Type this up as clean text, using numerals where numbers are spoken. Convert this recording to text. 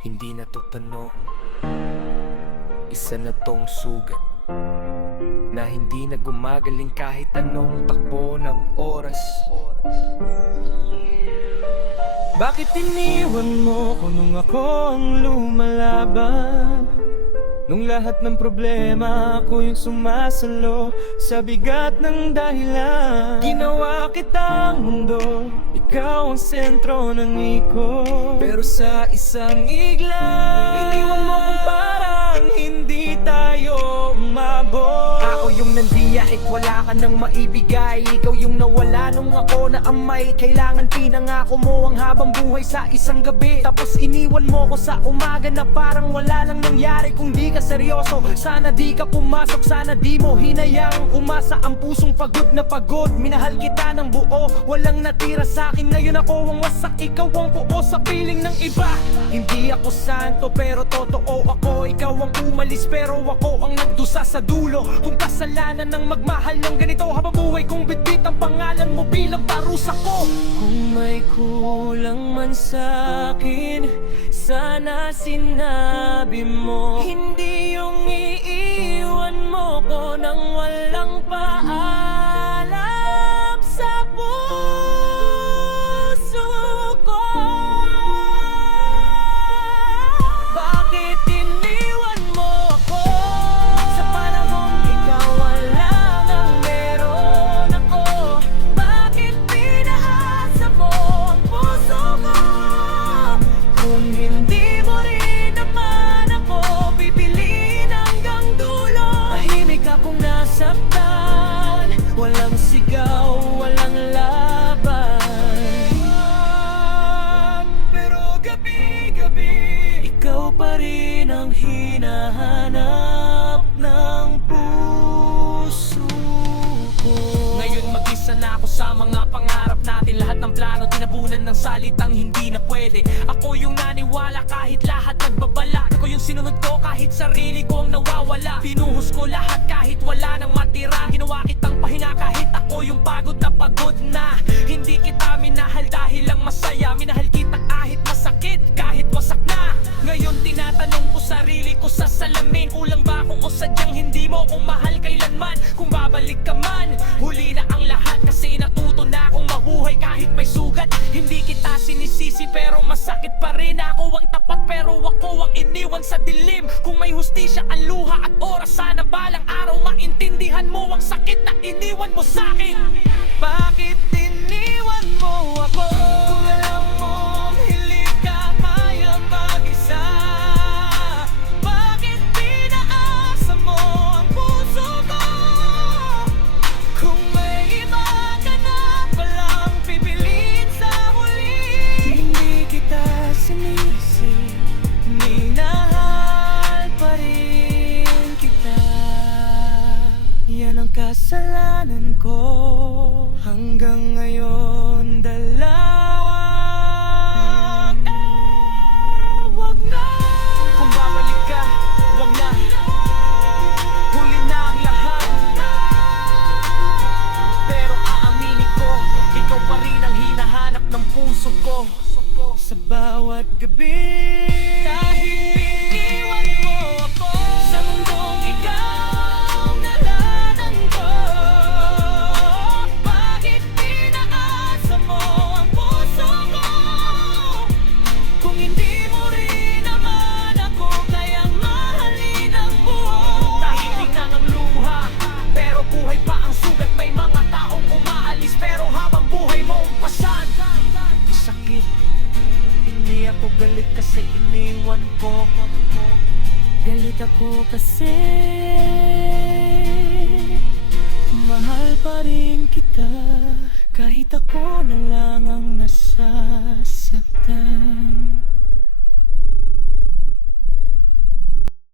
Hindi na to tanong, isa na tong sugat na hindi na gumagaling kahit anong takbo ng oras. Bakit iniwan mo ko nung ako ang lumalaban? Nung lahat ng problema, ako yung sumasalo sa bigat ng dahilan. Ginawa kitang mundo, ikaw ang sentro ng ikot. Pero sa isang igla, iniwan mo kung parang hindi tayo umabot. Ako yung nandiya at wala ka nang maibigay. Ikaw yung nawala nung ako na amay. Kailangan pinangako mo ang habang buhay sa isang gabi. Tapos iniwan mo ko sa umaga na parang wala lang nangyari kung di ka seryoso. Sana di ka pumasok, sana di mo hinayang umasa ang pusong pagod na pagod. Minahal kita ng buo, walang natira sa akin. Ngayon ako ang wasak, ikaw ang buo sa piling ng iba. Hindi ako santo pero totoo ako. Ikaw ang umalis pero ako ang nagdusa sa dulo. Kung kasalanan ng magmahal ng ganito, habang buhay kong bitbit ang pangalan mo bilang parusa ko. Kung may kulang man sa akin, sana sinabi mo. Hindi yung iiwan mo ko nang walang paalam sa puso ko. Bakit iniwan mo ako sa panahon ikaw wala nang meron ako? Bakit pinaasa mo ang puso ko? Kung hindi mo rin naman ako pipiliin hanggang dulo. Tahimik akong nasaktan, walang sigaw, walang laban. Pero gabi-gabi, ikaw pa rin ang hinahanap ng puso ko. Ngayon mag-isa na ako sa mga pangarap natin. Lahat ng plano tinabunan ng salitang hindi na pwede. Ako yung naniwala kahit lahat nagbabala. Ako yung sinunod ko kahit sarili ko ang nawawala. Pinuhos ko lahat kahit wala nang matira. Ginawa kitang pahinga kahit ako yung pagod na. Hindi kita minahal dahil lang masaya. Minahal kita kahit masakit, kahit wasak na. Ngayon tinatanong ko sarili ko sa salamin, kulang ba ako o sadyang hindi mo ko mahal kailanman? Kung babalik ka man, huli na ang lahat. Kasi natuto na akong mabuhay kahit may sugat. Hindi kita sinisisi pero masakit pa rin. Ako ang tapat pero ako ang iniwan sa dilim. Kung may hustisya ang luha at oras, sana balang araw maintindihan mo ang sakit na iniwan mo sa'kin. Bakit iniwan mo ako? Kung alam mong hilig ka kaya mag-isa. Bakit pinaasa mo ang puso ko? Kung may iba ka na palang pipiliin sa huli. Hindi kita sinisi, minahal pa rin kita. Yan ang kasalanan ko. Hanggang ngayon dalag. Wag na. Kung babalik ka, wag na. Huli na ang lahat. Pero aaminin ko, ikaw pa rin ang hinahanap ng puso ko. Sa bawat gabi, kahit iniwan mo ako sa mundong ikaw nalanan ko. Bakit pinaasa mo ang puso ko? Kung hindi mo rin naman ako kayang mahalin ang buo. Tahimik na ang luha, pero buhay pa ang sugat. May mga taong umaalis pero habang buhay mo umpasan. Sakit, hindi ako galit kasi iniwan ko. Galit ako kasi mahal pa rin kita.